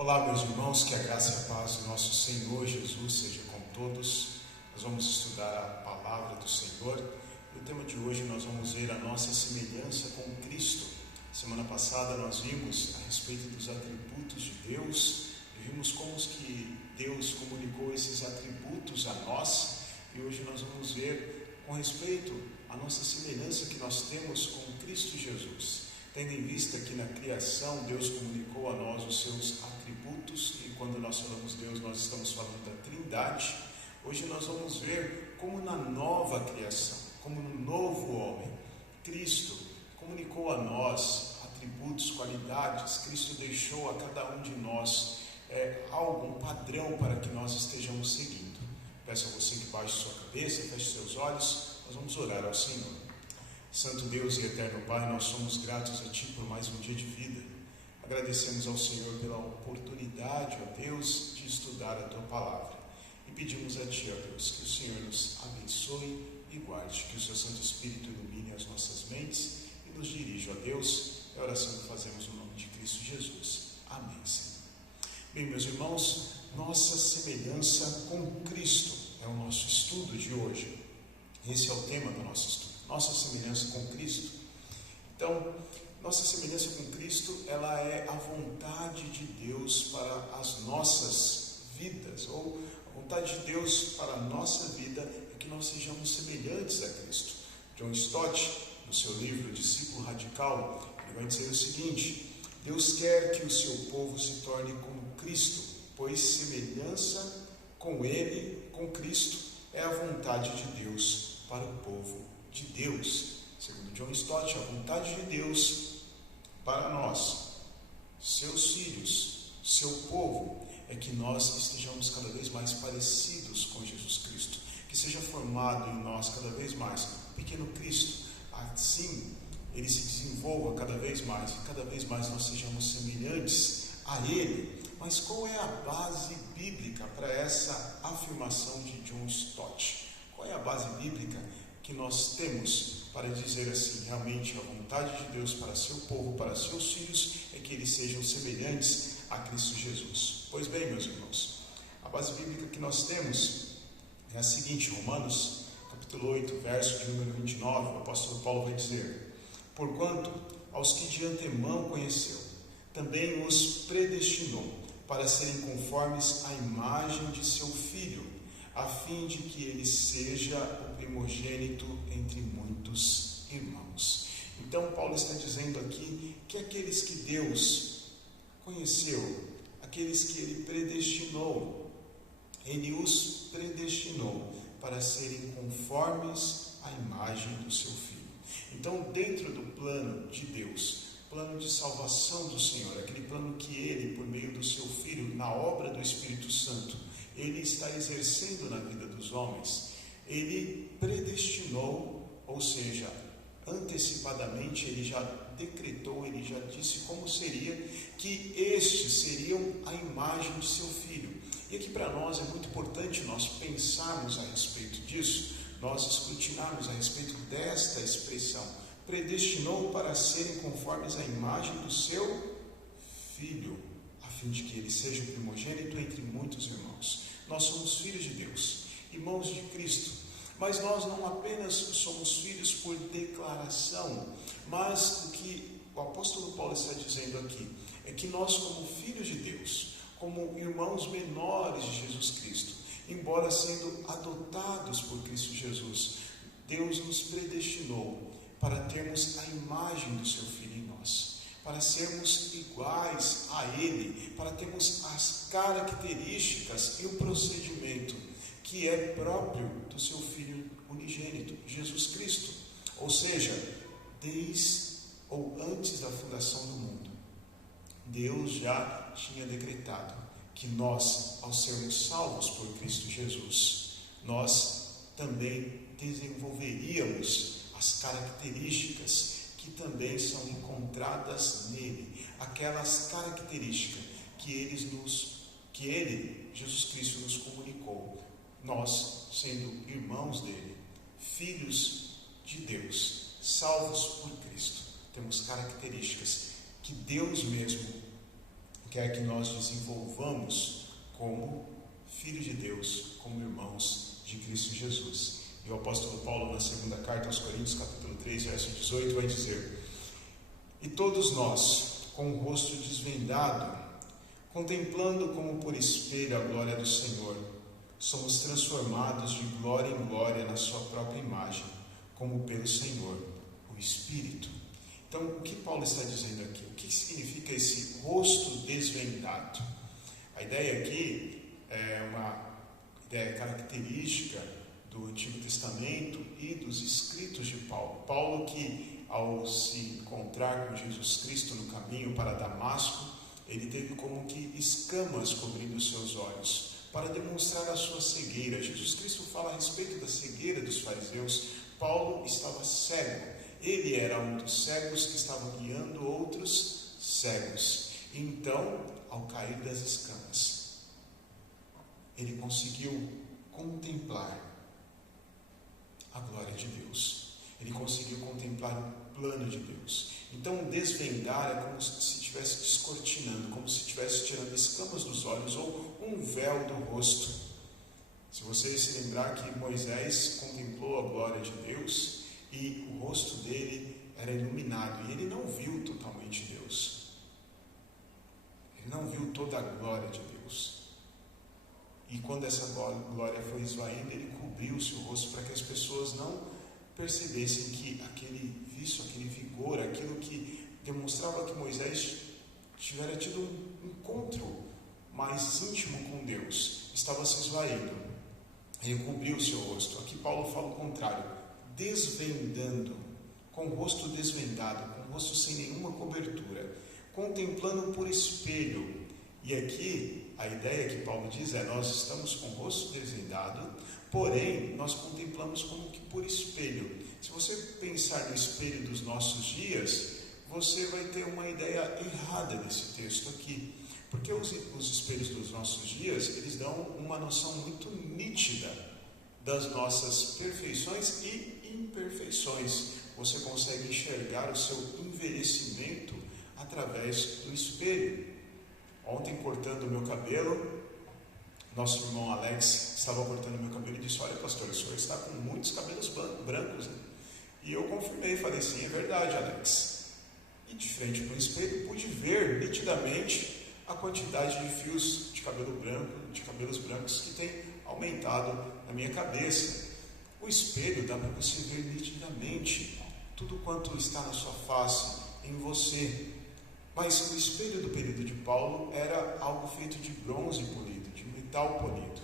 Olá, meus irmãos, que a graça e a paz do nosso Senhor Jesus seja com todos. Nós vamos estudar a palavra do Senhor e o tema de hoje nós vamos ver a nossa semelhança com Cristo. Semana passada nós vimos a respeito dos atributos de Deus e vimos como que Deus comunicou esses atributos a nós, e hoje nós vamos ver com respeito à nossa semelhança que nós temos com Cristo Jesus. Tendo em vista que na criação Deus comunicou a nós os seus atributos, e quando nós falamos Deus nós estamos falando da Trindade, hoje nós vamos ver como na nova criação, como no novo homem, Cristo comunicou a nós atributos, qualidades. Cristo deixou a cada um de nós um padrão para que nós estejamos seguindo. Peço a você que baixe sua cabeça, feche seus olhos, nós vamos orar ao Senhor. Santo Deus e eterno Pai, nós somos gratos a Ti por mais um dia de vida. Agradecemos ao Senhor pela oportunidade, ó Deus, de estudar a Tua Palavra. E pedimos a Ti, ó Deus, que o Senhor nos abençoe e guarde, que o Seu Santo Espírito ilumine as nossas mentes e nos dirija, ó Deus. É a oração que fazemos no nome de Cristo Jesus. Amém, Senhor. Bem, meus irmãos, nossa semelhança com Cristo é o nosso estudo de hoje. Esse é o tema do nosso estudo. Nossa semelhança com Cristo. Então, nossa semelhança com Cristo, ela é a vontade de Deus para as nossas vidas, ou a vontade de Deus para a nossa vida é que nós sejamos semelhantes a Cristo. John Stott, no seu livro Discípulo Radical, ele vai dizer o seguinte: Deus quer que o seu povo se torne como Cristo, pois semelhança com Ele, com Cristo, é a vontade de Deus para o povo de Deus. Segundo John Stott, a vontade de Deus para nós, seus filhos, seu povo, é que nós estejamos cada vez mais parecidos com Jesus Cristo, que seja formado em nós cada vez mais um pequeno Cristo, assim ele se desenvolva cada vez mais, e cada vez mais nós sejamos semelhantes a Ele. Mas qual é a base bíblica para essa afirmação de John Stott? Qual é a base bíblica que nós temos para dizer assim: realmente a vontade de Deus para seu povo, para seus filhos, é que eles sejam semelhantes a Cristo Jesus? Pois bem, meus irmãos, a base bíblica que nós temos é a seguinte: Romanos capítulo 8, verso de número 29, o apóstolo Paulo vai dizer: porquanto aos que de antemão conheceu, também os predestinou para serem conformes à imagem de seu Filho, a fim de que ele seja o primogênito entre muitos irmãos. Então Paulo está dizendo aqui que aqueles que Deus conheceu, aqueles que ele predestinou, ele os predestinou para serem conformes à imagem do seu Filho. Então, dentro do plano de Deus, plano de salvação do Senhor, aquele plano que Ele, por meio do seu Filho, na obra do Espírito Santo, Ele está exercendo na vida dos homens, Ele predestinou, ou seja, antecipadamente Ele já decretou, Ele já disse como seria, que estes seriam a imagem de seu Filho. E aqui para nós é muito importante nós pensarmos a respeito disso, nós escrutinarmos a respeito desta expressão: predestinou para serem conformes à imagem do seu Filho, a fim de que ele seja o primogênito entre muitos irmãos. Nós somos filhos de Deus, irmãos de Cristo, mas nós não apenas somos filhos por declaração, mas o que o apóstolo Paulo está dizendo aqui é que nós, como filhos de Deus, como irmãos menores de Jesus Cristo, embora sendo adotados por Cristo Jesus, Deus nos predestinou para termos a imagem do seu Filho em nós, para sermos iguais a Ele, para termos as características e o procedimento que é próprio do seu Filho unigênito, Jesus Cristo. Ou seja, antes da fundação do mundo, Deus já tinha decretado que nós, ao sermos salvos por Cristo Jesus, nós também desenvolveríamos as características que também são encontradas nele, aquelas características que ele, Jesus Cristo, nos comunicou. Nós, sendo irmãos dele, filhos de Deus, salvos por Cristo, temos características que Deus mesmo quer que nós desenvolvamos como filhos de Deus, como irmãos de Cristo Jesus. E o apóstolo Paulo, na segunda carta aos Coríntios, capítulo 3, verso 18, vai dizer: e todos nós, com o rosto desvendado, contemplando como por espelho a glória do Senhor, somos transformados de glória em glória na sua própria imagem, como pelo Senhor, o Espírito. Então, o que Paulo está dizendo aqui? O que significa esse rosto desvendado? A ideia aqui é uma ideia característica do Antigo Testamento e dos escritos de Paulo. Paulo que, ao se encontrar com Jesus Cristo no caminho para Damasco, ele teve como que escamas cobrindo os seus olhos, para demonstrar a sua cegueira. Jesus Cristo fala a respeito da cegueira dos fariseus. Paulo estava cego. Ele era um dos cegos que estava guiando outros cegos. Então, ao cair das escamas, ele conseguiu contemplar a glória de Deus. Ele conseguiu contemplar o plano de Deus. Então, desvendar é como se estivesse descortinando, como se estivesse tirando escamas dos olhos ou um véu do rosto. Se você se lembrar que Moisés contemplou a glória de Deus e o rosto dele era iluminado e ele não viu totalmente Deus. Ele não viu toda a glória de Deus. E quando essa glória foi esvaindo, ele cobriu o seu rosto para que as pessoas não percebessem que aquele vício, aquele vigor, aquilo que demonstrava que Moisés tivera tido um encontro mais íntimo com Deus, estava se esvaindo. Ele cobriu o seu rosto. Aqui Paulo fala o contrário, desvendando, com o rosto desvendado, com o rosto sem nenhuma cobertura, contemplando por espelho. E aqui a ideia que Paulo diz é: nós estamos com o rosto desvendado, porém nós contemplamos como que por espelho. Se você pensar no espelho dos nossos dias, você vai ter uma ideia errada desse texto aqui, porque os espelhos dos nossos dias, eles dão uma noção muito nítida das nossas perfeições e imperfeições. Você consegue enxergar o seu envelhecimento através do espelho. Ontem, cortando o meu cabelo, nosso irmão Alex estava cortando o meu cabelo e disse: olha, pastor, o senhor está com muitos cabelos brancos, né? E eu confirmei, falei: sim, é verdade, Alex. E de frente para o espelho pude ver nitidamente a quantidade de fios de cabelo branco, de cabelos brancos que tem aumentado na minha cabeça. O espelho dá para você ver nitidamente tudo quanto está na sua face, em você. Mas o espelho do período de Paulo era algo feito de bronze polido, de metal polido.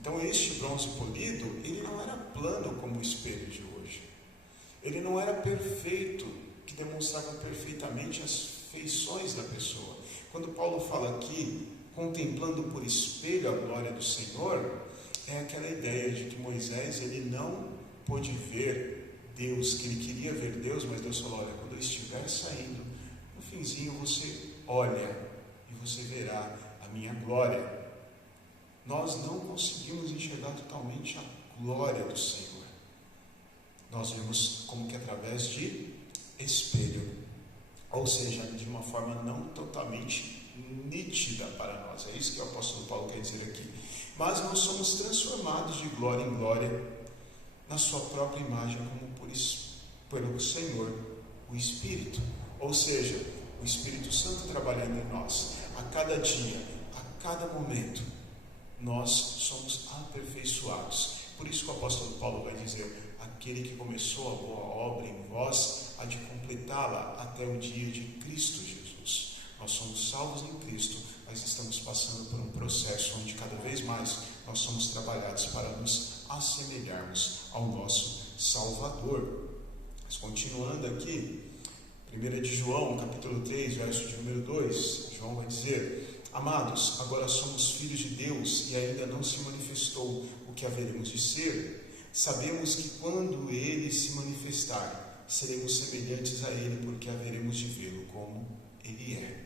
Então este bronze polido, ele não era plano como o espelho de hoje. Ele não era perfeito, que demonstrava perfeitamente as feições da pessoa. Quando Paulo fala aqui, contemplando por espelho a glória do Senhor, é aquela ideia de que Moisés, ele não pôde ver Deus, que ele queria ver Deus, mas Deus falou: olha, quando eu estiver saindo, no finzinho você olha e você verá a minha glória. Nós não conseguimos enxergar totalmente a glória do Senhor. Nós vemos como que através de espelho, ou seja, de uma forma não totalmente nítida para nós. É isso que o apóstolo Paulo quer dizer aqui. Mas nós somos transformados de glória em glória na sua própria imagem, como pelo Senhor, o Espírito. Ou seja, o Espírito Santo trabalhando em nós. A cada dia, a cada momento, nós somos aperfeiçoados. Por isso que o apóstolo Paulo vai dizer: aquele que começou a boa obra em vós, há de completá-la até o dia de Cristo Jesus. Nós somos salvos em Cristo, mas estamos passando por um processo onde cada vez mais nós somos trabalhados para nos assemelharmos ao nosso Salvador. Mas continuando aqui, 1 de João, capítulo 3, verso de número 2, João vai dizer: amados, agora somos filhos de Deus e ainda não se manifestou o que haveremos de ser. Sabemos que quando Ele se manifestar, seremos semelhantes a Ele, porque haveremos de vê-lo como Ele é.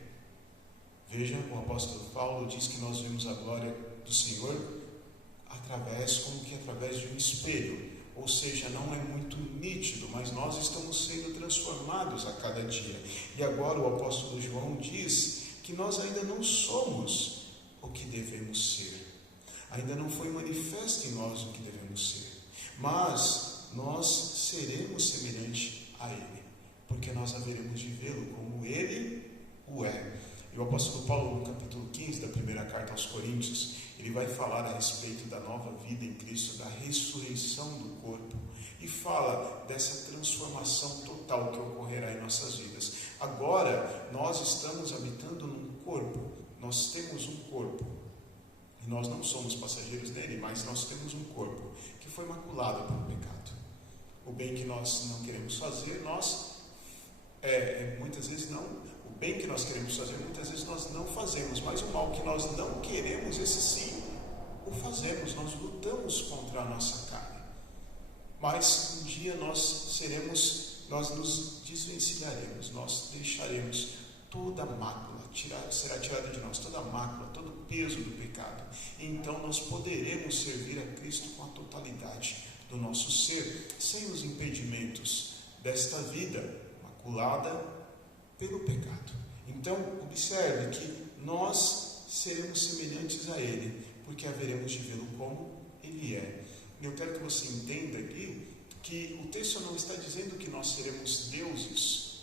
Veja, o apóstolo Paulo diz que nós vemos a glória do Senhor como que através de um espelho. Ou seja, não é muito nítido, mas nós estamos sendo transformados a cada dia. E agora o apóstolo João diz que nós ainda não somos o que devemos ser. Ainda não foi manifesto em nós o que devemos ser. Mas nós seremos semelhantes a Ele, porque nós haveremos de vê-lo como Ele o é. E o apóstolo Paulo, no capítulo 15 da primeira carta aos Coríntios, ele vai falar a respeito da nova vida em Cristo, da ressurreição do corpo, e fala dessa transformação total que ocorrerá em nossas vidas. Agora, nós estamos habitando num corpo, nós temos um corpo, e nós não somos passageiros dele, mas nós temos um corpo que foi maculado pelo pecado. O bem que nós não queremos fazer, muitas vezes não. O bem que nós queremos fazer, muitas vezes nós não fazemos, mas o mal que nós não queremos, esse sim, o fazemos. Nós lutamos contra a nossa carne. Mas um dia nós nos desvencilharemos, nós deixaremos toda a mácula, será tirada de nós toda a mácula, todo o peso do pecado. E então nós poderemos servir a Cristo com a totalidade do nosso ser, sem os impedimentos desta vida maculada pelo pecado. Então, observe que nós seremos semelhantes a Ele, porque haveremos de vê-lo como Ele é. Eu quero que você entenda aqui que o texto não está dizendo que nós seremos deuses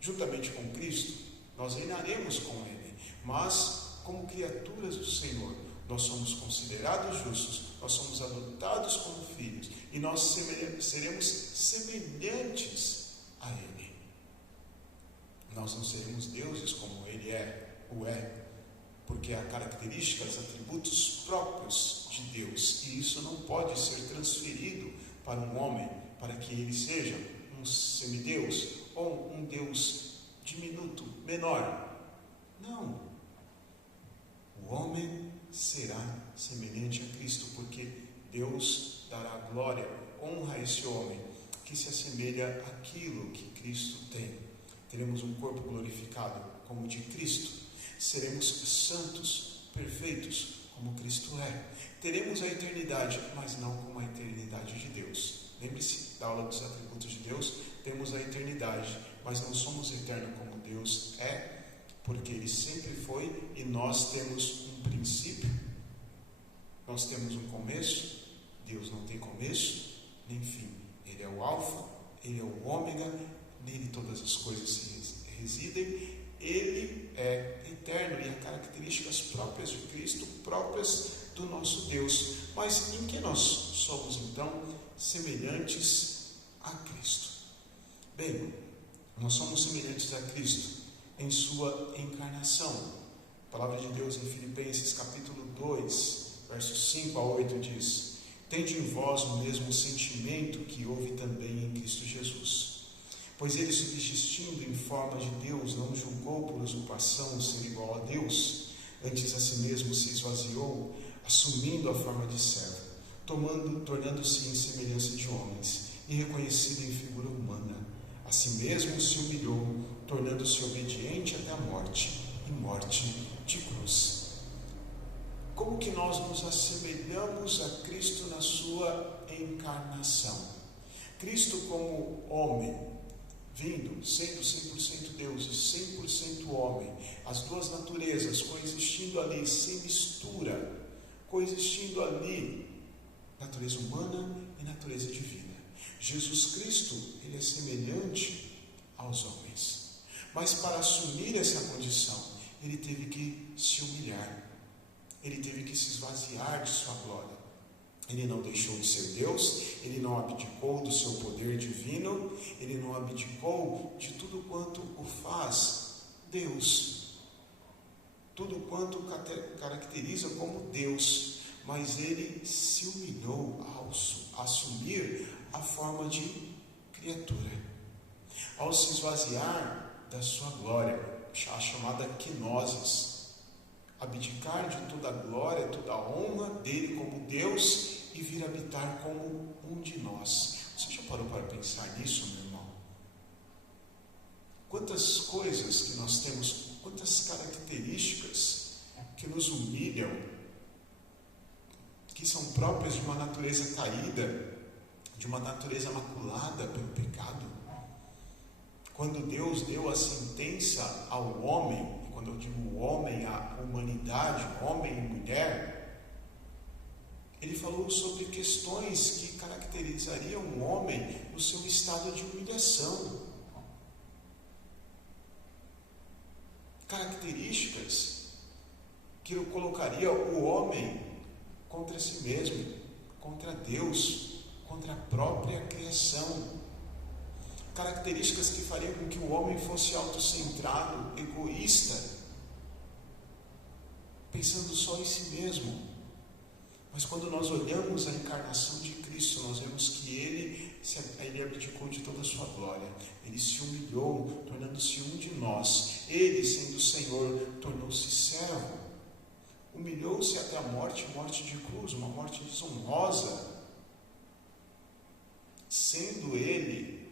juntamente com Cristo, nós reinaremos com Ele, mas como criaturas do Senhor, nós somos considerados justos, nós somos adotados como filhos, e nós seremos semelhantes a Ele. Nós não seremos deuses como Ele o é, porque há características, atributos próprios de Deus, e isso não pode ser transferido para um homem, para que ele seja um semideus, ou um Deus diminuto, menor. Não. O homem será semelhante a Cristo, porque Deus dará glória, honra a esse homem, que se assemelha àquilo que Cristo tem. Teremos um corpo glorificado, como o de Cristo. Seremos santos, perfeitos, como Cristo é. Teremos a eternidade, mas não como a eternidade de Deus. Lembre-se da aula dos atributos de Deus. Temos a eternidade, mas não somos eternos como Deus é, porque Ele sempre foi, e nós temos um princípio, nós temos um começo. Deus não tem começo nem fim. Ele é o alfa, Ele é o ômega, nele todas as coisas se residem. Ele é eterno e há características próprias de Cristo, próprias do nosso Deus. Mas em que nós somos então semelhantes a Cristo? Bem, nós somos semelhantes a Cristo em sua encarnação. A palavra de Deus em Filipenses capítulo 2, versos 5 a 8 diz: tende em vós o mesmo sentimento que houve também em Cristo Jesus. Pois ele, subsistindo em forma de Deus, não julgou por usurpação ser igual a Deus, antes a si mesmo se esvaziou, assumindo a forma de servo, tornando-se em semelhança de homens, e reconhecido em figura humana. A si mesmo se humilhou, tornando-se obediente até a morte, e morte de cruz. Como que nós nos assemelhamos a Cristo na sua encarnação? Cristo como homem, vindo, sendo 100% Deus e 100% homem, as duas naturezas coexistindo ali, sem mistura, coexistindo ali, natureza humana e natureza divina. Jesus Cristo, Ele é semelhante aos homens, mas para assumir essa condição, Ele teve que se humilhar, Ele teve que se esvaziar de sua glória. Ele não deixou de ser Deus, Ele não abdicou do seu poder divino, Ele não abdicou de tudo quanto o faz Deus, tudo quanto o caracteriza como Deus, mas Ele se humilhou ao assumir a forma de criatura, ao se esvaziar da sua glória, a chamada kenosis, abdicar de toda a glória, toda a honra dele como Deus e vir habitar como um de nós. Você já parou para pensar nisso, meu irmão? Quantas coisas que nós temos, quantas características que nos humilham, que são próprias de uma natureza caída, de uma natureza maculada pelo pecado. Quando Deus deu a sentença ao homem, quando eu digo o homem, a humanidade, homem e mulher, ele falou sobre questões que caracterizariam o homem no seu estado de humilhação. Características que eu colocaria o homem contra si mesmo, contra Deus, contra a própria criação. Características que fariam com que o homem fosse autocentrado, egoísta, pensando só em si mesmo. Mas quando nós olhamos a encarnação de Cristo, nós vemos que Ele abdicou de toda a sua glória. Ele se humilhou, tornando-se um de nós. Ele, sendo Senhor, tornou-se servo. Humilhou-se até a morte de cruz, uma morte desonrosa. Sendo Ele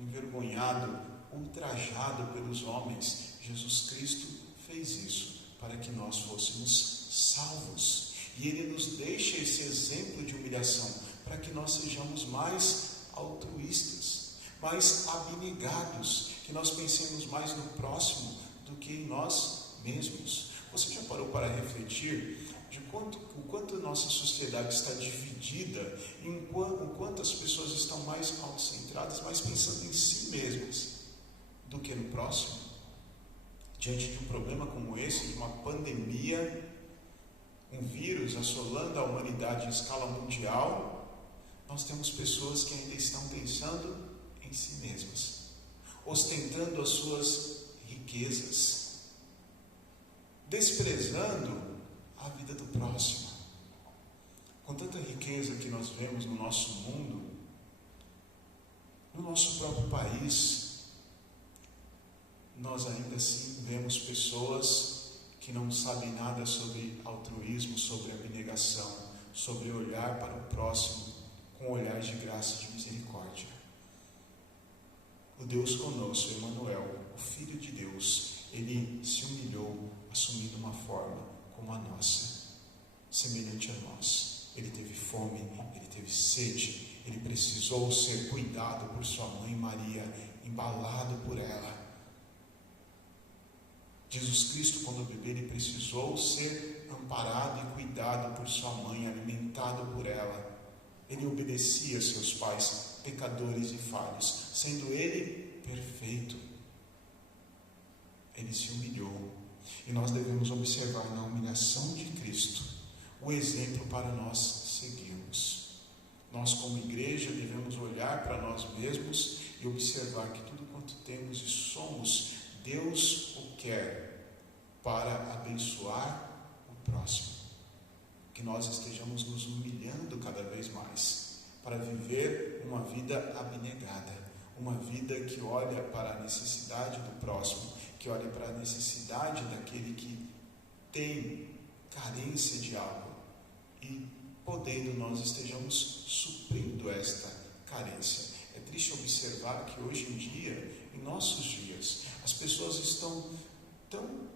envergonhado, ultrajado pelos homens, Jesus Cristo fez isso para que nós fôssemos salvos. E Ele nos deixa esse exemplo de humilhação para que nós sejamos mais altruístas, mais abnegados, que nós pensemos mais no próximo do que em nós mesmos. Você já parou para refletir de o quanto a nossa sociedade está dividida, o quanto as pessoas estão mais autocentradas, mais pensando em si mesmas do que no próximo? Diante de um problema como esse, de uma pandemia, um vírus assolando a humanidade em escala mundial, nós temos pessoas que ainda estão pensando em si mesmas, ostentando as suas riquezas, desprezando a vida do próximo. Com tanta riqueza que nós vemos no nosso mundo, no nosso próprio país, nós ainda assim vemos pessoas que não sabem nada sobre altruísmo, sobre abnegação, sobre olhar para o próximo com um olhar de graça e de misericórdia. O Deus conosco, Emmanuel, o Filho de Deus, Ele se humilhou, assumindo uma forma como a nossa, semelhante a nós. Ele teve fome, Ele teve sede, Ele precisou ser cuidado por sua mãe Maria, embalado por ela. Jesus Cristo, quando bebê, Ele precisou ser amparado e cuidado por sua mãe, alimentado por ela. Ele obedecia a seus pais, pecadores e falhos, sendo Ele perfeito. Ele se humilhou. E nós devemos observar na humilhação de Cristo o exemplo para nós seguirmos. Nós, como igreja, devemos olhar para nós mesmos e observar que tudo quanto temos e somos, Deus o quer para abençoar o próximo. Que nós estejamos nos humilhando cada vez mais para viver uma vida abnegada, uma vida que olha para a necessidade do próximo, que olha para a necessidade daquele que tem carência de algo e, podendo, nós estejamos suprindo esta carência. É triste observar que hoje em dia, em nossos dias, as pessoas estão tão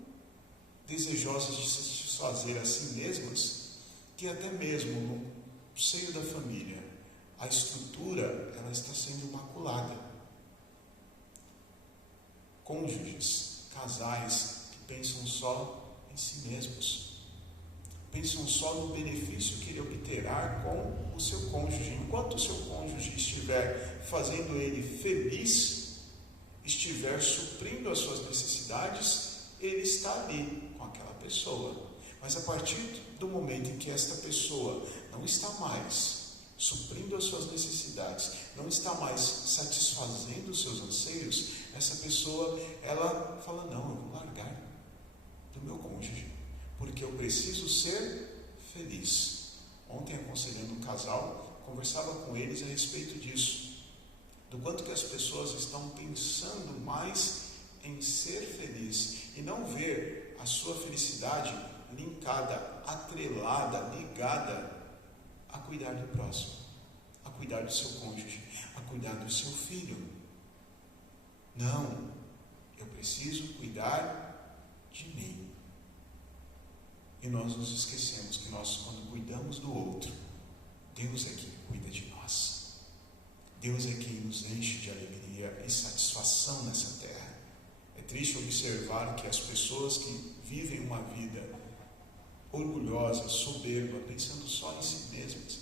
desejosas de se satisfazer a si mesmas que até mesmo no seio da família a estrutura ela está sendo maculada. Cônjuges, casais que pensam só em si mesmos, pensam só no benefício que ele obterá com o seu cônjuge. Enquanto o seu cônjuge estiver fazendo ele feliz, estiver suprindo as suas necessidades, ele está ali com aquela pessoa. Mas a partir do momento em que esta pessoa não está mais suprindo as suas necessidades, não está mais satisfazendo os seus anseios, essa pessoa, ela fala, não, eu vou largar do meu cônjuge, porque eu preciso ser feliz. Ontem, aconselhando um casal, conversava com eles a respeito disso, do quanto que as pessoas estão pensando mais em ser feliz e não ver a sua felicidade linkada, atrelada, ligada a cuidar do próximo, a cuidar do seu cônjuge, a cuidar do seu filho. Não, eu preciso cuidar de mim. E nós nos esquecemos que nós, quando cuidamos do outro, Deus é quem cuida de nós. Deus é quem nos enche de alegria e satisfação nessa terra. É É triste observar que as pessoas que vivem uma vida orgulhosa, soberba, pensando só em si mesmas,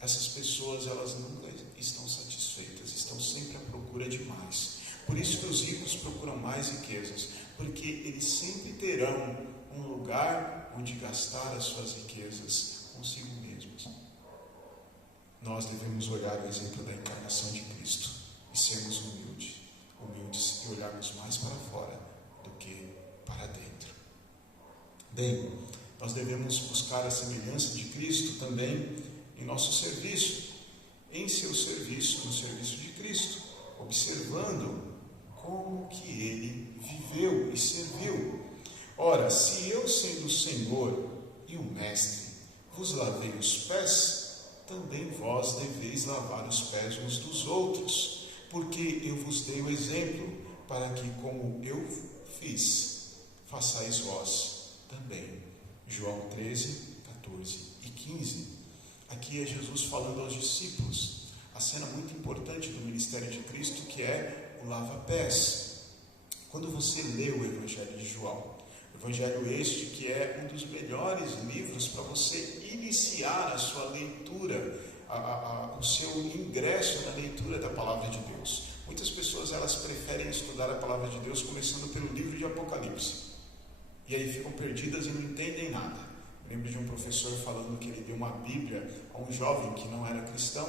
essas pessoas, elas nunca estão satisfeitas, estão sempre à procura de mais. Por isso que os ricos procuram mais riquezas, porque eles sempre terão um lugar onde gastar as suas riquezas consigo mesmos. Nós devemos olhar o exemplo da encarnação de Cristo e sermos humildes e olharmos mais para fora do que para dentro. Bem, nós devemos buscar a semelhança de Cristo também em nosso serviço, em seu serviço, no serviço de Cristo, observando como que ele viveu e serviu. Ora, se eu, sendo o Senhor e o Mestre, vos lavei os pés, também vós deveis lavar os pés uns dos outros, porque eu vos dei o exemplo, para que, como eu fiz, façais vós também. João 13, 14 e 15. Aqui é Jesus falando aos discípulos, a cena muito importante do ministério de Cristo, que é o lava-pés. Quando você lê o Evangelho de João, Evangelho este que é um dos melhores livros para você iniciar a sua leitura, o seu ingresso na leitura da Palavra de Deus. Muitas pessoas, elas preferem estudar a Palavra de Deus começando pelo livro de Apocalipse, e aí ficam perdidas e não entendem nada. Eu lembro de um professor falando que ele deu uma Bíblia a um jovem que não era cristão,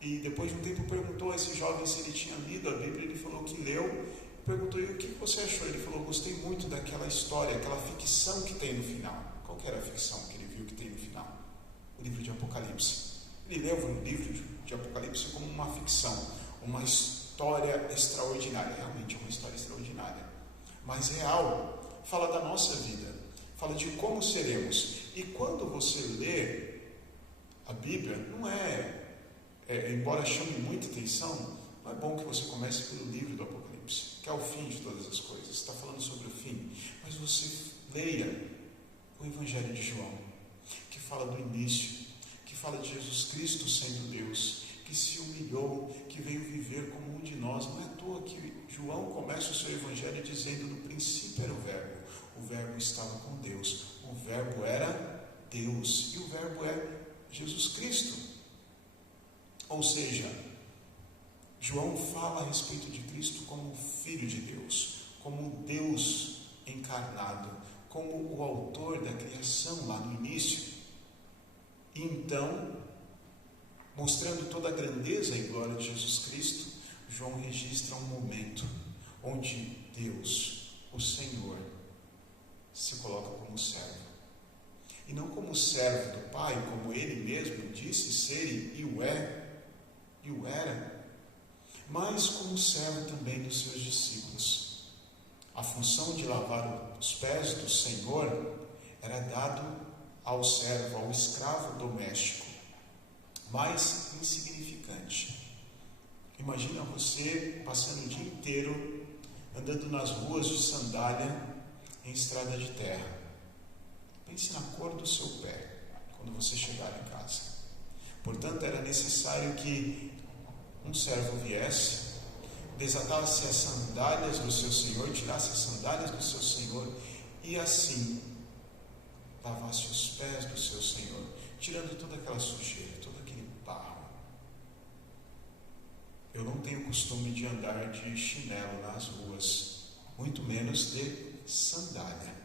e depois de um tempo perguntou a esse jovem se ele tinha lido a Bíblia. Ele falou que leu. Perguntou: e o que você achou? Ele falou: gostei muito daquela história, aquela ficção que tem no final. Qual que era a ficção que ele viu que tem no final? O livro de Apocalipse. Ele leu o livro de Apocalipse como uma ficção, uma história extraordinária. Realmente é uma história extraordinária, mas real. Fala da nossa vida, fala de como seremos. E quando você lê a Bíblia, não embora chame muita atenção, não é bom que você comece pelo livro do Apocalipse, que é o fim de todas as coisas, está falando sobre o fim. Mas você leia o Evangelho de João, que fala do início, que fala de Jesus Cristo sendo Deus, que se humilhou, que veio viver como um de nós. Não é à toa que João começa o seu Evangelho dizendo: no princípio era o Verbo estava com Deus, o Verbo era Deus, e o Verbo é Jesus Cristo. Ou seja, João fala a respeito de Cristo como Filho de Deus, como Deus encarnado, como o autor da criação lá no início. E então, mostrando toda a grandeza e glória de Jesus Cristo, João registra um momento onde Deus, o Senhor, se coloca como servo. E não como servo do Pai, como ele mesmo disse ser e o era, mas como servo também dos seus discípulos. A função de lavar os pés do Senhor era dado ao servo, ao escravo doméstico, mais insignificante. Imagina você passando o dia inteiro andando nas ruas de sandália em estrada de terra. Pense na cor do seu pé quando você chegar em casa. Portanto, era necessário que um servo viesse, desatasse as sandálias do seu senhor, tirasse as sandálias do seu senhor e assim lavasse os pés do seu senhor, tirando toda aquela sujeira, todo aquele barro. Eu não tenho costume de andar de chinelo nas ruas, muito menos de sandália.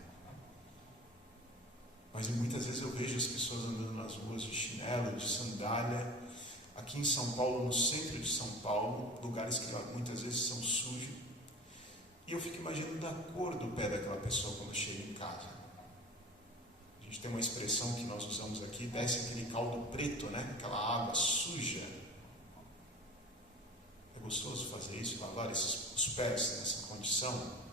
Mas muitas vezes eu vejo as pessoas andando nas ruas de chinelo, de sandália. Aqui em São Paulo, no centro de São Paulo, lugares que muitas vezes são sujos. E eu fico imaginando a cor do pé daquela pessoa quando chega em casa. A gente tem uma expressão que nós usamos aqui: desce aquele caldo preto, né? Aquela água suja. É gostoso fazer isso, lavar os pés nessa condição?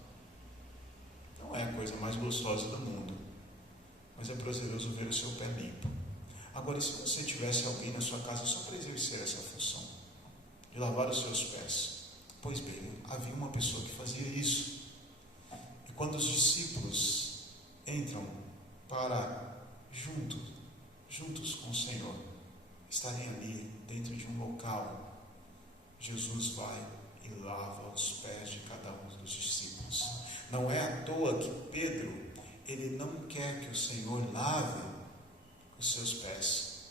Não é a coisa mais gostosa do mundo, mas é prazeroso ver o seu pé limpo. Agora, se você tivesse alguém na sua casa só para exercer essa função, de lavar os seus pés, pois bem, havia uma pessoa que fazia isso. E quando os discípulos entram para juntos com o Senhor, estarem ali dentro de um local, Jesus vai e lava os pés de cada um dos discípulos. Não é à toa que Pedro, ele não quer que o Senhor lave os seus pés,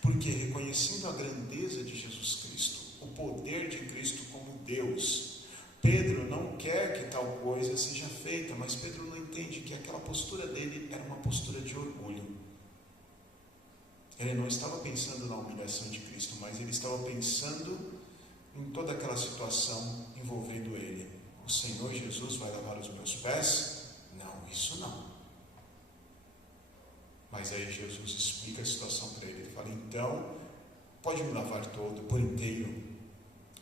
porque reconhecendo a grandeza de Jesus Cristo, o poder de Cristo como Deus, Pedro não quer que tal coisa seja feita, mas Pedro não entende que aquela postura dele era uma postura de orgulho. Ele não estava pensando na humilhação de Cristo, mas ele estava pensando em toda aquela situação envolvendo ele. O Senhor Jesus vai lavar os meus pés? Não, isso não. Mas aí Jesus explica a situação para ele. Ele fala, então, pode me lavar todo, por inteiro.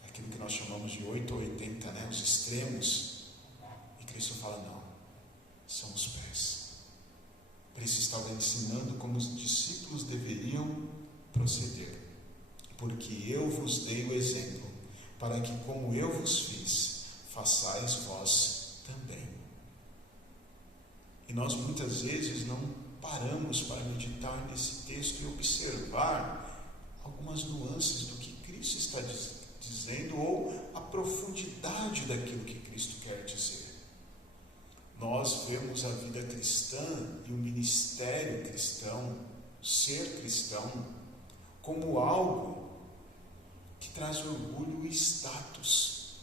Aquilo que nós chamamos de 8 ou 80, né? Os extremos. E Cristo fala, não, são os pés. Cristo estava ensinando como os discípulos deveriam proceder. Porque eu vos dei o exemplo, para que como eu vos fiz, façais vós também. E nós muitas vezes não paramos para meditar nesse texto e observar algumas nuances do que Cristo está dizendo ou a profundidade daquilo que Cristo quer dizer. Nós vemos a vida cristã e o ministério cristão, ser cristão, como algo que traz orgulho e status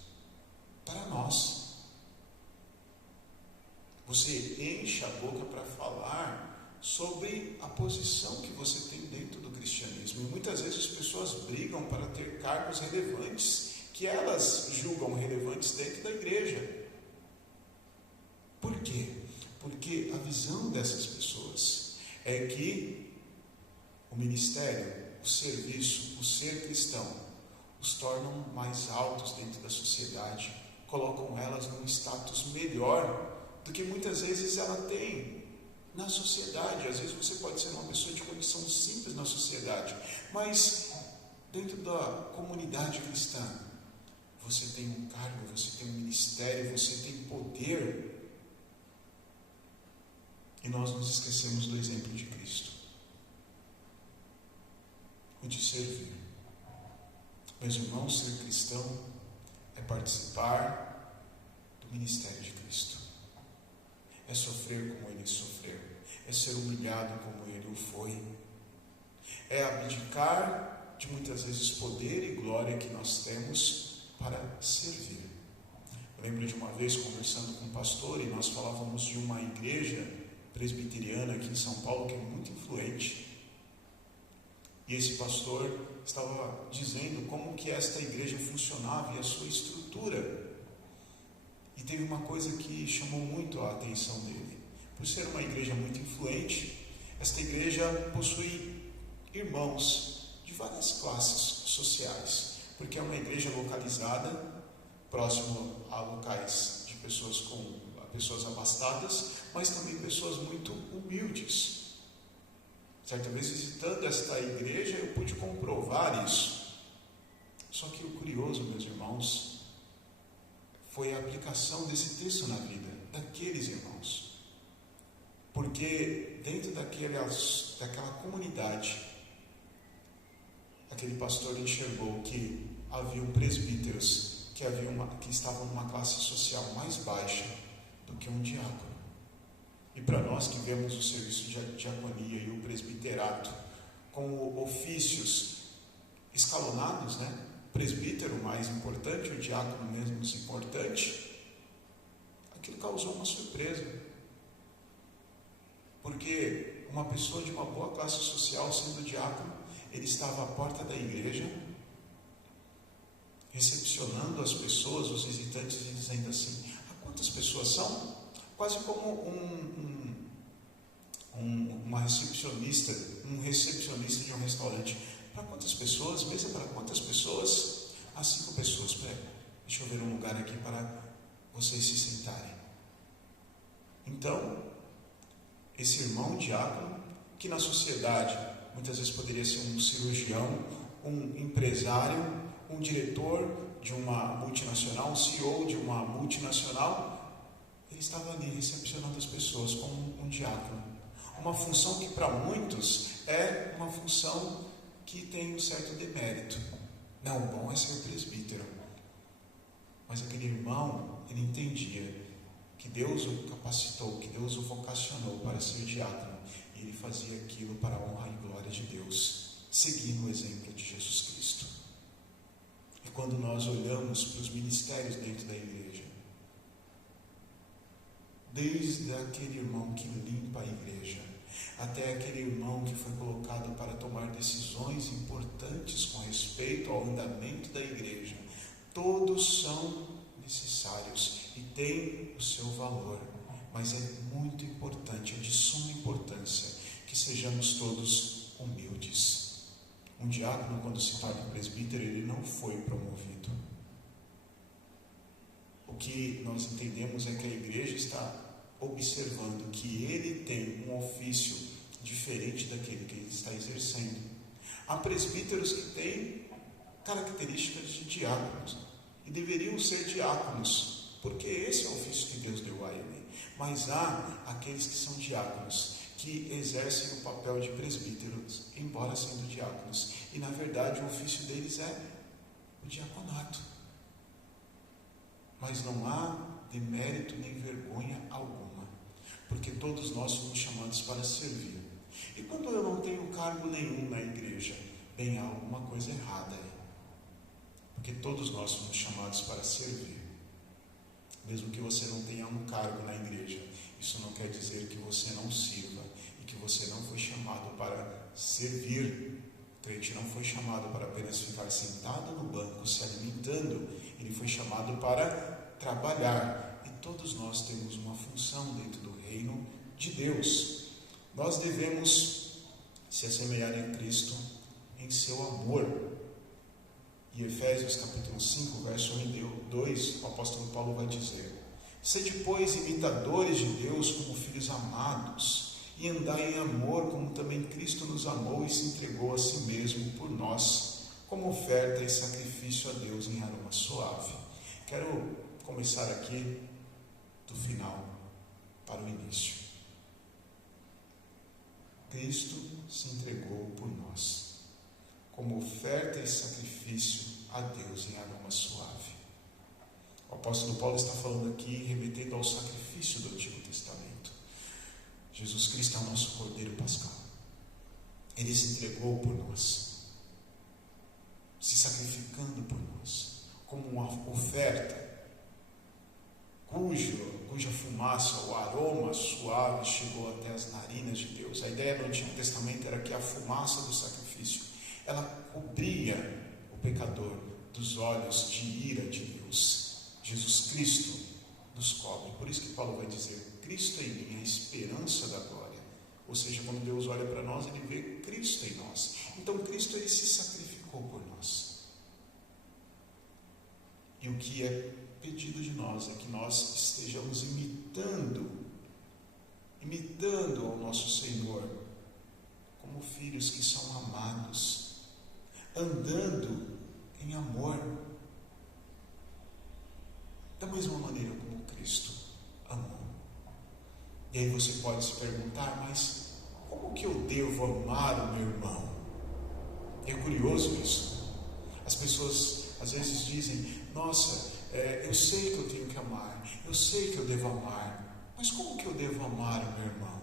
para nós. Você enche a boca para falar sobre a posição que você tem dentro do cristianismo. E muitas vezes as pessoas brigam para ter cargos relevantes, que elas julgam relevantes dentro da igreja. Por quê? Porque a visão dessas pessoas é que o ministério, o serviço, o ser cristão, os tornam mais altos dentro da sociedade, colocam elas num status melhor do que muitas vezes ela tem na sociedade. Às vezes você pode ser uma pessoa de condição simples na sociedade, mas dentro da comunidade cristã, você tem um cargo, você tem um ministério, você tem poder. E nós nos esquecemos do exemplo de Cristo, o de servir. Meus irmãos, ser cristão é participar do ministério de Cristo. É sofrer como Ele sofreu. É ser humilhado como Ele o foi. É abdicar de muitas vezes poder e glória que nós temos para servir. Eu lembro de uma vez conversando com um pastor e nós falávamos de uma igreja presbiteriana aqui em São Paulo que é muito influente. E esse pastor estava dizendo como que esta igreja funcionava e a sua estrutura. E teve uma coisa que chamou muito a atenção dele. Por ser uma igreja muito influente, esta igreja possui irmãos de várias classes sociais, porque é uma igreja localizada próximo a locais de pessoas abastadas, mas também pessoas muito humildes. Certa vez, visitando esta igreja, eu pude comprovar isso. Só que o curioso, meus irmãos, foi a aplicação desse texto na vida daqueles irmãos. Porque dentro daquela comunidade, aquele pastor enxergou que haviam presbíteros que estavam numa classe social mais baixa do que um diácono. E para nós que vemos o serviço de diaconia e o presbiterato como ofícios escalonados, né? O presbítero mais importante, o diácono menos importante, aquilo causou uma surpresa. Porque uma pessoa de uma boa classe social, sendo diácono, ele estava à porta da igreja, recepcionando as pessoas, os visitantes, e dizendo assim: quantas pessoas são? Quase como uma recepcionista, um recepcionista de um restaurante. Para quantas pessoas? Mesa para quantas pessoas? 5 pessoas. Deixa eu ver um lugar aqui para vocês se sentarem. Então, esse irmão diácono, que na sociedade muitas vezes poderia ser um cirurgião, um empresário, um diretor de uma multinacional, um CEO de uma multinacional, ele estava ali recepcionando as pessoas como um diácono. Uma função que para muitos é uma função que tem um certo demérito. Não, o bom é ser presbítero. Mas aquele irmão, ele entendia que Deus o capacitou, que Deus o vocacionou para ser diácono, e ele fazia aquilo para a honra e glória de Deus, seguindo o exemplo de Jesus Cristo. E quando nós olhamos para os ministérios dentro da igreja, desde aquele irmão que limpa a igreja, até aquele irmão que foi colocado para tomar decisões importantes com respeito ao andamento da igreja, todos são necessários e têm o seu valor, mas é muito importante, é de suma importância que sejamos todos humildes. Um diácono, quando se torna presbítero, ele não foi promovido. O que nós entendemos é que a igreja está observando que ele tem um ofício diferente daquele que ele está exercendo. Há presbíteros que têm características de diáconos e deveriam ser diáconos, porque esse é o ofício que Deus deu a ele. Mas há aqueles que são diáconos, que exercem o papel de presbíteros, embora sendo diáconos, e na verdade o ofício deles é o diaconato. Mas não há demérito nem vergonha alguma, porque todos nós somos chamados para servir. E quando eu não tenho cargo nenhum na igreja, bem, há alguma coisa errada aí, porque todos nós somos chamados para servir. Mesmo que você não tenha um cargo na igreja, isso não quer dizer que você não sirva e que você não foi chamado para servir. O crente não foi chamado para apenas ficar sentado no banco se alimentando, ele foi chamado para trabalhar, e todos nós temos uma função dentro do reino de Deus. Nós devemos se assemelhar a Cristo em seu amor. Em Efésios capítulo 5, verso 1 e 2, o apóstolo Paulo vai dizer: sede, pois, imitadores de Deus como filhos amados, e andai em amor, como também Cristo nos amou e se entregou a si mesmo por nós, como oferta e sacrifício a Deus em aroma suave. Quero começar aqui do final para o início. Cristo se entregou por nós, como oferta e sacrifício a Deus em aroma suave. O apóstolo Paulo está falando aqui, remetendo ao sacrifício do Antigo Testamento. Jesus Cristo é o nosso Cordeiro Pascal. Ele se entregou por nós, se sacrificando por nós, como uma oferta, cuja fumaça, o aroma suave chegou até as narinas de Deus. A ideia do Antigo Testamento era que a fumaça do sacrifício, ela cobria o pecador dos olhos de ira de Deus. Jesus Cristo nos cobre. Por isso que Paulo vai dizer: Cristo em mim, a esperança da glória. Ou seja, quando Deus olha para nós, ele vê Cristo em nós. Então Cristo, ele se sacrificou por nós. E o que é pedido de nós é que nós estejamos imitando ao nosso Senhor, como filhos que são amados, andando em amor, da mesma maneira como Cristo amou. E aí você pode se perguntar: mas como que eu devo amar o meu irmão? É curioso isso. As pessoas às vezes dizem: nossa, eu sei que eu tenho que amar, eu sei que eu devo amar, mas como que eu devo amar o meu irmão?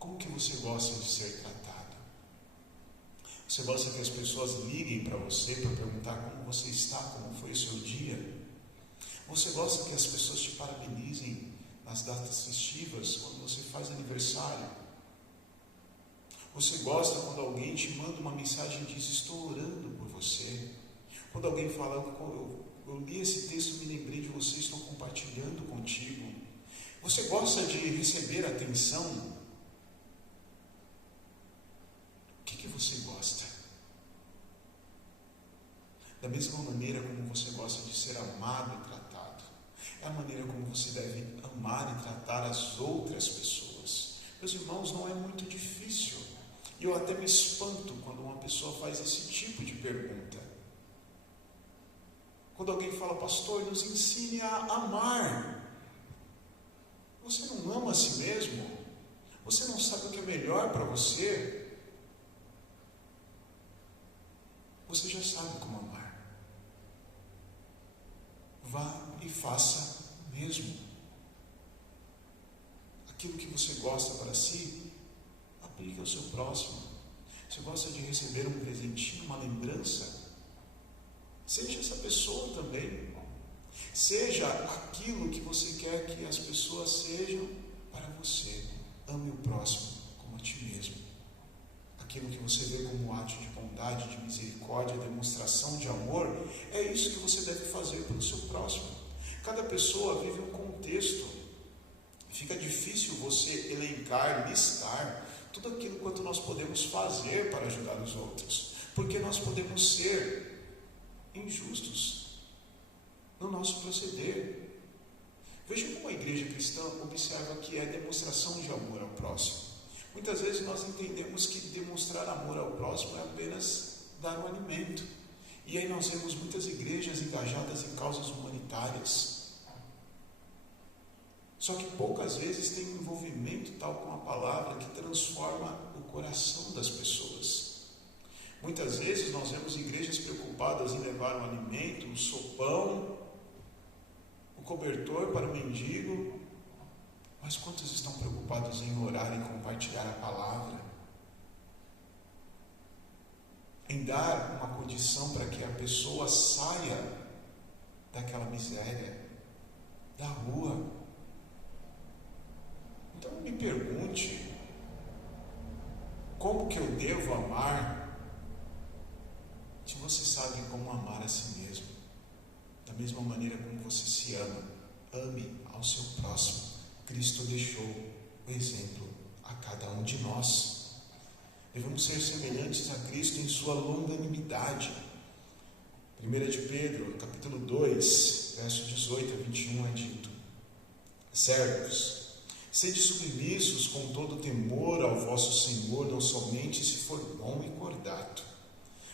Como que você gosta de ser tratado? Você gosta que as pessoas liguem para você para perguntar como você está, como foi o seu dia? Você gosta que as pessoas te parabenizem nas datas festivas, quando você faz aniversário? Você gosta quando alguém te manda uma mensagem e diz: estou orando por você? Quando alguém fala: eu li esse texto, me lembrei de você, estou compartilhando contigo? Você gosta de receber atenção? O que você gosta? Da mesma maneira como você gosta de ser amado e tratado, é a maneira como você deve amar e tratar as outras pessoas. Meus irmãos, não é muito difícil. E eu até me espanto quando uma pessoa faz esse tipo de pergunta. Quando alguém fala: pastor, nos ensine a amar. Você não ama a si mesmo? Você não sabe o que é melhor para você? Você já sabe como amar. vá e faça o mesmo. Aquilo que você gosta para si, aplique ao seu próximo. Você gosta de receber um presentinho, uma lembrança? Seja essa pessoa também. Seja aquilo que você quer que as pessoas sejam para você. Ame o próximo como a ti mesmo. Aquilo que você vê como ato de bondade, de misericórdia, demonstração de amor, é isso que você deve fazer pelo seu próximo. Cada pessoa vive um contexto. Fica difícil você elencar, listar tudo aquilo quanto nós podemos fazer para ajudar os outros, porque nós podemos ser injustos no nosso proceder. Veja como a igreja cristã observa que é demonstração de amor ao próximo. Muitas vezes nós entendemos que demonstrar amor ao próximo é apenas dar um alimento. E aí nós vemos muitas igrejas engajadas em causas humanitárias. Só que poucas vezes tem um envolvimento tal com a palavra que transforma o coração das pessoas. Muitas vezes nós vemos igrejas preocupadas em levar um alimento, um sopão, um cobertor para o mendigo, mas quantos estão preocupados em orar e compartilhar a palavra? Em dar uma condição para que a pessoa saia daquela miséria, da rua. Então me pergunte, como que eu devo amar, se você sabe como amar a si mesmo? Da mesma maneira como você se ama, ame ao seu próximo. Cristo deixou o exemplo a cada um de nós. Devemos ser semelhantes a Cristo em sua longanimidade. 1 de Pedro, capítulo 2, verso 18 a 21 é dito: servos, sede submissos com todo temor ao vosso Senhor, não somente se for bom e cordato,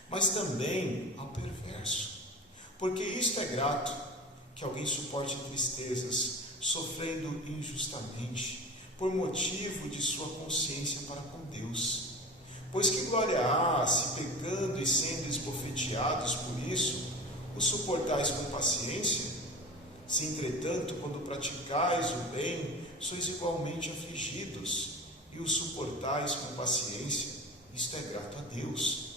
mas também ao perverso. Porque isto é grato, que alguém suporte tristezas, sofrendo injustamente, por motivo de sua consciência para com Deus. Pois que glória há, se pecando e sendo esbofeteados por isso, o suportais com paciência? Se, entretanto, quando praticais o bem, sois igualmente afligidos, e o suportais com paciência, isto é grato a Deus.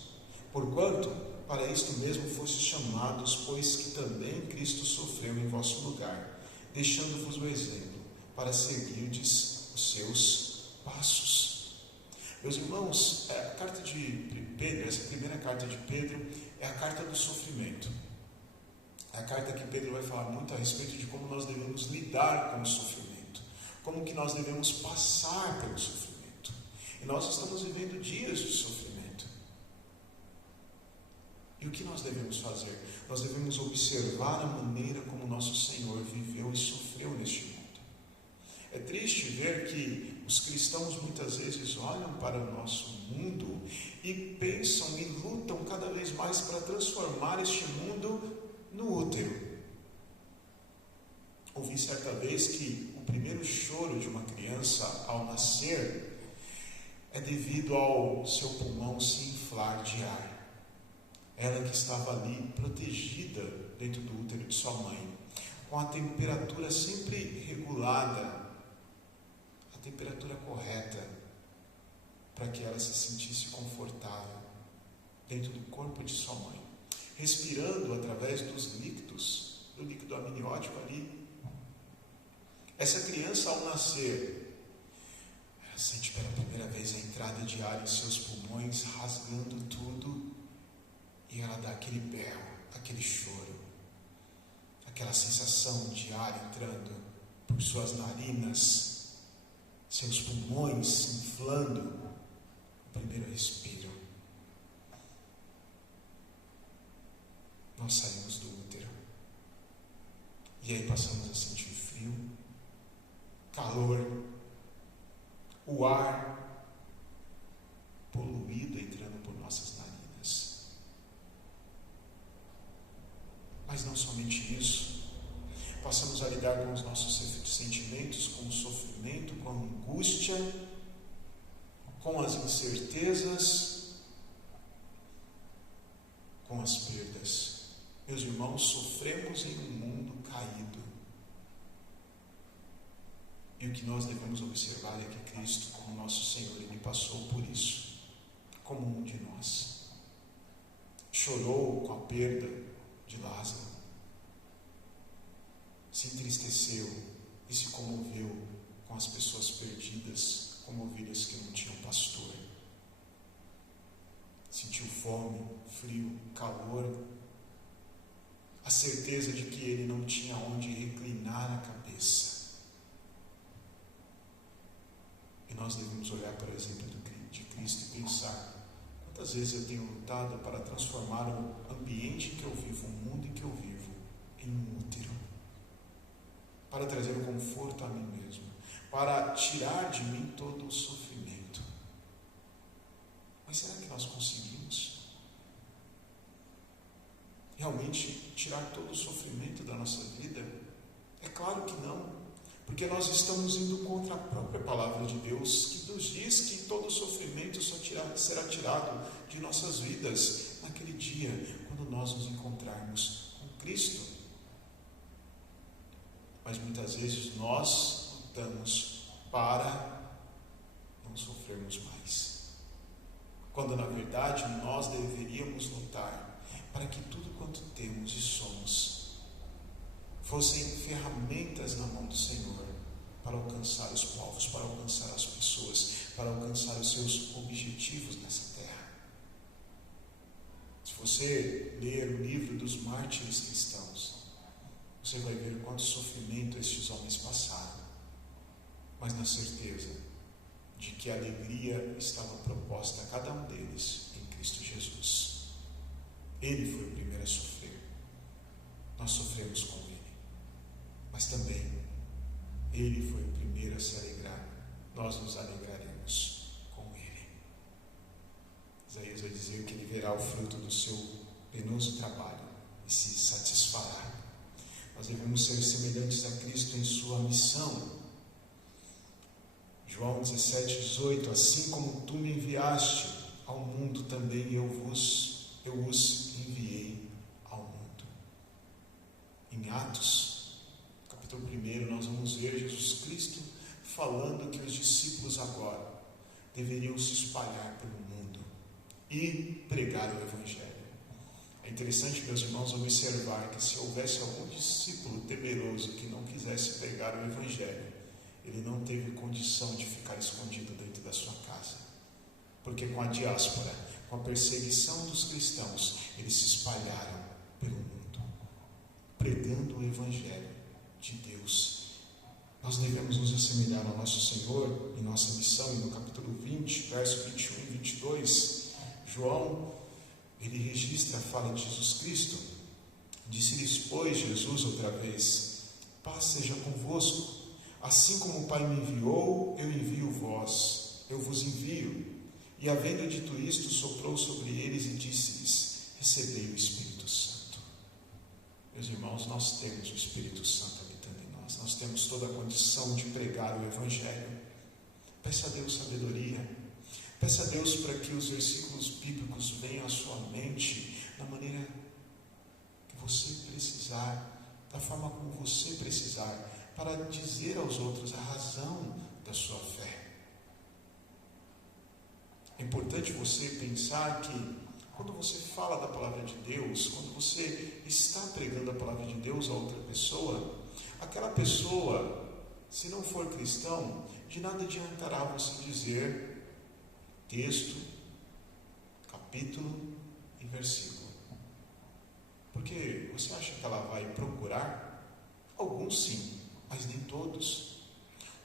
Porquanto, para isto mesmo fostes chamados, pois que também Cristo sofreu em vosso lugar, deixando-vos o exemplo, para seguirdes os seus passos. Meus irmãos, a carta de Pedro, essa primeira carta de Pedro, é a carta do sofrimento. É a carta que Pedro vai falar muito a respeito de como nós devemos lidar com o sofrimento, como que nós devemos passar pelo sofrimento. E nós estamos vivendo dias de sofrimento. E o que nós devemos fazer? Nós devemos observar a maneira como nosso Senhor viveu e sofreu neste mundo. É triste ver que os cristãos muitas vezes olham para o nosso mundo e pensam e lutam cada vez mais para transformar este mundo no útero. Ouvi certa vez que o primeiro choro de uma criança ao nascer é devido ao seu pulmão se inflar de ar. Ela que estava ali, protegida dentro do útero de sua mãe, com a temperatura sempre regulada, a temperatura correta, para que ela se sentisse confortável dentro do corpo de sua mãe, respirando através dos líquidos, do líquido amniótico ali. Essa criança, ao nascer, ela sente pela primeira vez a entrada de ar em seus pulmões, rasgando tudo. E ela dá aquele berro, aquele choro, aquela sensação de ar entrando por suas narinas, seus pulmões se inflando, o primeiro respiro. Nós saímos do útero e aí passamos a sentir frio, calor, o ar poluído entrando por nossas narinas. Mas não somente isso, passamos a lidar com os nossos sentimentos, com o sofrimento, com a angústia, com as incertezas, com as perdas. Meus irmãos, sofremos em um mundo caído. E o que nós devemos observar é que Cristo, como nosso Senhor, Ele passou por isso, como um de nós. Chorou com a perda de Lázaro, se entristeceu e se comoveu com as pessoas perdidas, como ovelhas que não tinham pastor. Sentiu fome, frio, calor, a certeza de que ele não tinha onde reclinar a cabeça. E nós devemos olhar para o exemplo de Cristo e pensar: quantas vezes eu tenho lutado para transformar o ambiente em que eu vivo, o mundo em que eu vivo, em um útero, para trazer o conforto a mim mesmo, para tirar de mim todo o sofrimento. Mas será que nós conseguimos realmente tirar todo o sofrimento da nossa vida? É claro que não, porque nós estamos indo contra a própria palavra de Deus, que nos diz que todo o sofrimento só será tirado de nossas vidas naquele dia, quando nós nos encontrarmos com Cristo. Mas muitas vezes nós lutamos para não sofrermos mais, quando na verdade nós deveríamos lutar para que tudo quanto temos e somos fossem ferramentas na mão do Senhor para alcançar os povos, para alcançar as pessoas, para alcançar os seus objetivos nessa terra. Se você ler o livro dos mártires cristãos, você vai ver quanto sofrimento estes homens passaram, mas na certeza de que a alegria estava proposta a cada um deles em Cristo Jesus. Ele foi o primeiro a sofrer. Nós sofremos com ele, mas também ele foi o primeiro a se alegrar. Nós nos alegraremos com ele. Isaías vai dizer que ele verá o fruto do seu penoso trabalho e se satisfará. Nós devemos ser semelhantes a Cristo em sua missão. João 17:18: assim como tu me enviaste ao mundo, também eu os enviei ao mundo. Em Atos, capítulo 1, nós vamos ver Jesus Cristo falando que os discípulos agora deveriam se espalhar pelo mundo e pregar o Evangelho. É interessante, meus irmãos, observar que se houvesse algum discípulo temeroso que não quisesse pregar o Evangelho, ele não teve condição de ficar escondido dentro da sua casa, porque com a diáspora, com a perseguição dos cristãos, eles se espalharam pelo mundo, pregando o Evangelho de Deus. Nós devemos nos assemelhar ao nosso Senhor em nossa missão. E no capítulo 20, verso 21 e 22, João, ele registra a fala de Jesus Cristo. Disse-lhes, pois, Jesus outra vez: paz seja convosco. Assim como o Pai me enviou, eu envio vós, eu vos envio. E havendo dito isto, soprou sobre eles e disse-lhes: recebei o Espírito Santo. Meus irmãos, nós temos o Espírito Santo habitando em nós. Nós temos toda a condição de pregar o Evangelho. Peça a Deus sabedoria. Peça a Deus para que os versículos bíblicos venham à sua mente da maneira que você precisar, da forma como você precisar, para dizer aos outros a razão da sua fé. É importante você pensar que quando você fala da palavra de Deus, quando você está pregando a palavra de Deus a outra pessoa, aquela pessoa, se não for cristão, de nada adiantará você dizer texto, capítulo e versículo. Porque você acha que ela vai procurar? Alguns sim, mas nem todos.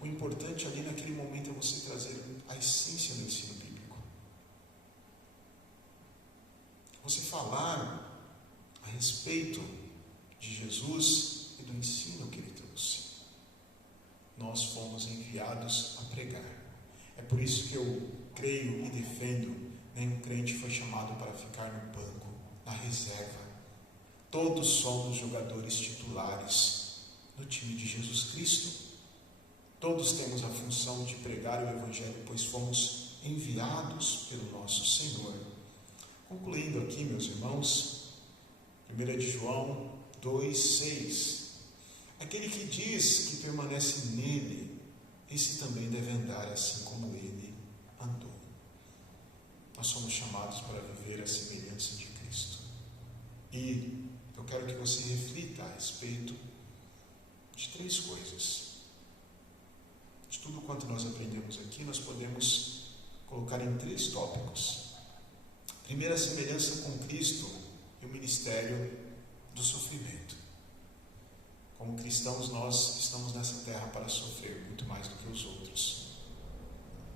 O importante ali naquele momento é você trazer a essência do ensino bíblico. Você falar a respeito de Jesus e do ensino que ele trouxe. Nós fomos enviados a pregar. É por isso que eu creio e defendo: nenhum crente foi chamado para ficar no banco, na reserva. Todos somos jogadores titulares no time de Jesus Cristo. Todos temos a função de pregar o Evangelho, pois fomos enviados pelo nosso Senhor. Concluindo aqui, meus irmãos, 1 de João 2,6. Aquele que diz que permanece nele, esse também deve andar assim como ele andou. Nós somos chamados para viver a semelhança de Cristo. E eu quero que você reflita a respeito de 3 coisas. De tudo quanto nós aprendemos aqui, nós podemos colocar em 3 tópicos. Primeiro, a semelhança com Cristo e o ministério do sofrimento. Como cristãos, nós estamos nessa terra para sofrer muito mais do que os outros.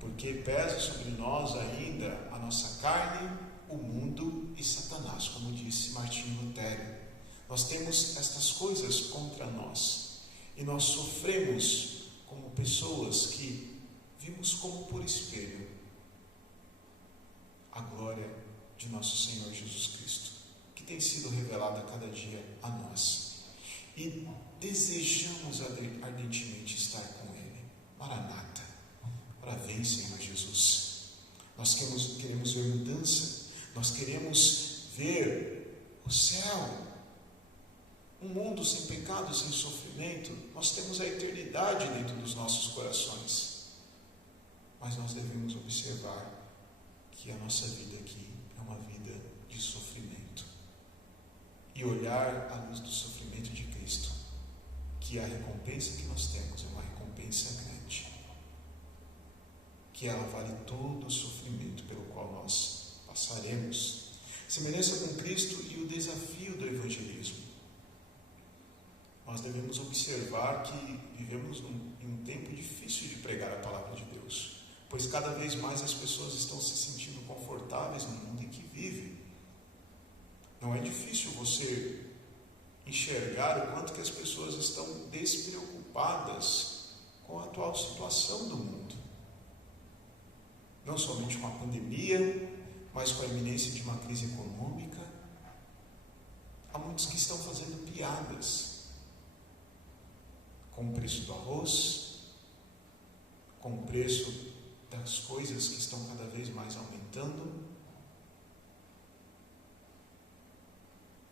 Porque pesa sobre nós ainda a nossa carne, o mundo e Satanás, como disse Martinho Lutero. Nós temos estas coisas contra nós e nós sofremos como pessoas que vimos como por espelho a glória de nosso Senhor Jesus Cristo, que tem sido revelada a cada dia a nós. E desejamos ardentemente estar com Ele. Maranata, ora vem, Senhor Jesus. Nós queremos ver mudança, nós queremos ver o céu, um mundo sem pecado, sem sofrimento. Nós temos a eternidade dentro dos nossos corações, mas nós devemos observar que a nossa vida aqui é uma vida de sofrimento e olhar à luz do sofrimento de Cristo, que a recompensa que nós temos é uma recompensa grande, que ela vale todo o sofrimento pelo qual nós passaremos. Semelhança com Cristo e o desafio do evangelismo. Nós devemos observar que vivemos em um tempo difícil de pregar a palavra de Deus, pois cada vez mais as pessoas estão se sentindo confortáveis no mundo em que vivem. Não é difícil você enxergar o quanto que as pessoas estão despreocupadas com a atual situação do mundo. Não somente com a pandemia, mas com a iminência de uma crise econômica. Há muitos que estão fazendo piadas com o preço do arroz, com o preço das coisas que estão cada vez mais aumentando.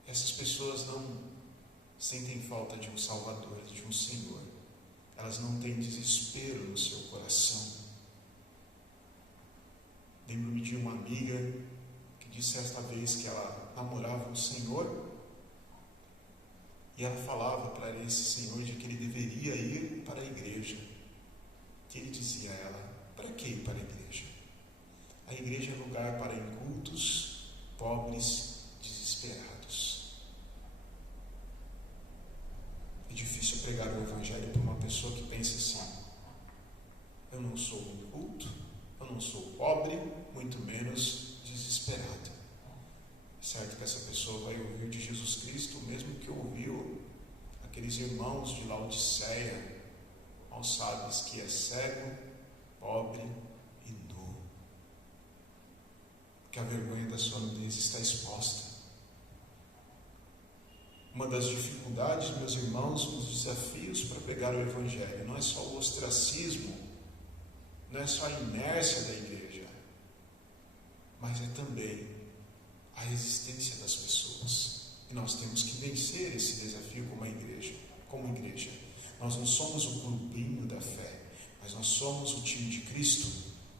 Essas pessoas não sentem falta de um Salvador, de um Senhor. Elas não têm desespero no seu coração. Lembro-me de uma amiga que disse esta vez que ela namorava um senhor e ela falava para esse senhor de que ele deveria ir para a igreja. Que ele dizia a ela: para que ir para a igreja? A igreja é lugar para incultos, pobres, desesperados. É difícil pregar o evangelho para uma pessoa que pensa assim: eu não sou inculto, eu não sou pobre, muito menos desesperado. É certo que essa pessoa vai ouvir de Jesus Cristo o mesmo que ouviu aqueles irmãos de Laodiceia. Mal sabes que é cego, pobre e nu, que a vergonha da sua nudez está exposta. Uma das dificuldades, meus irmãos, um dos desafios para pregar o evangelho não é só o ostracismo, não é só a inércia da igreja, mas é também a resistência das pessoas. E nós temos que vencer esse desafio como igreja. Nós não somos o clubinho da fé, mas nós somos o time de Cristo,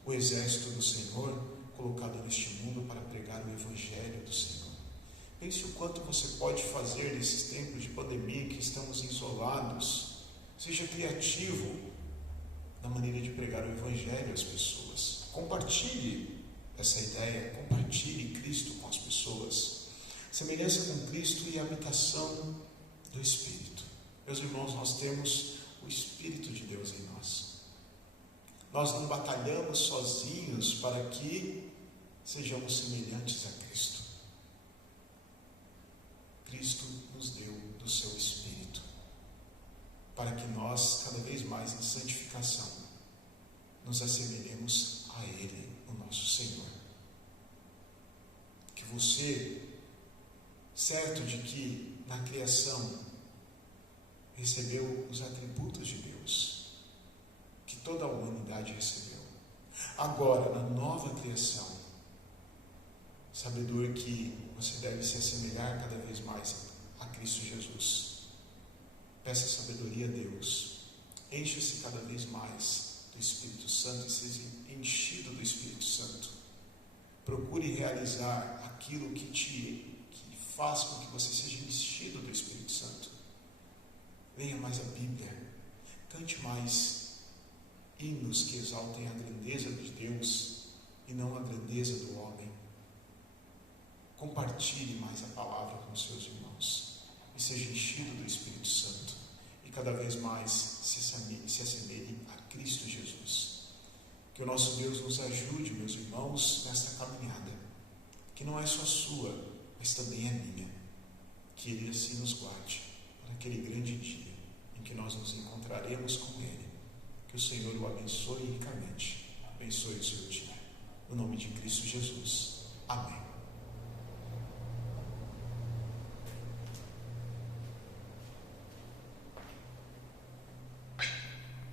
o exército do Senhor, colocado neste mundo para pregar o evangelho do Senhor. Pense o quanto você pode fazer nesses tempos de pandemia em que estamos isolados. Seja criativo na maneira de pregar o evangelho às pessoas. Compartilhe essa ideia, compartilhe Cristo com as pessoas. Semelhança com Cristo e a habitação do Espírito. Meus irmãos, nós temos o Espírito de Deus em nós. Nós não batalhamos sozinhos para que sejamos semelhantes a Cristo. Cristo nos deu do seu Espírito, para que nós, cada vez mais em santificação, nos assemelhemos a Ele, o nosso Senhor. Que você, certo de que na criação recebeu os atributos de Deus, que toda a humanidade recebeu, agora na nova criação, sabedor que você deve se assemelhar cada vez mais a Cristo Jesus. Peça sabedoria a Deus. Encha-se cada vez mais do Espírito Santo e seja enchido do Espírito Santo. Procure realizar aquilo que faz com que você seja enchido do Espírito Santo. Leia mais a Bíblia. Cante mais hinos que exaltem a grandeza de Deus e não a grandeza do homem. Compartilhe mais a palavra com seus irmãos e seja enchido do Espírito Santo e cada vez mais se assemelhe a Cristo Jesus. Que o nosso Deus nos ajude, meus irmãos, nesta caminhada, que não é só sua, mas também é minha. Que Ele assim nos guarde para aquele grande dia em que nós nos encontraremos com Ele. Que o Senhor o abençoe ricamente. Abençoe o seu dia. No nome de Cristo Jesus. Amém.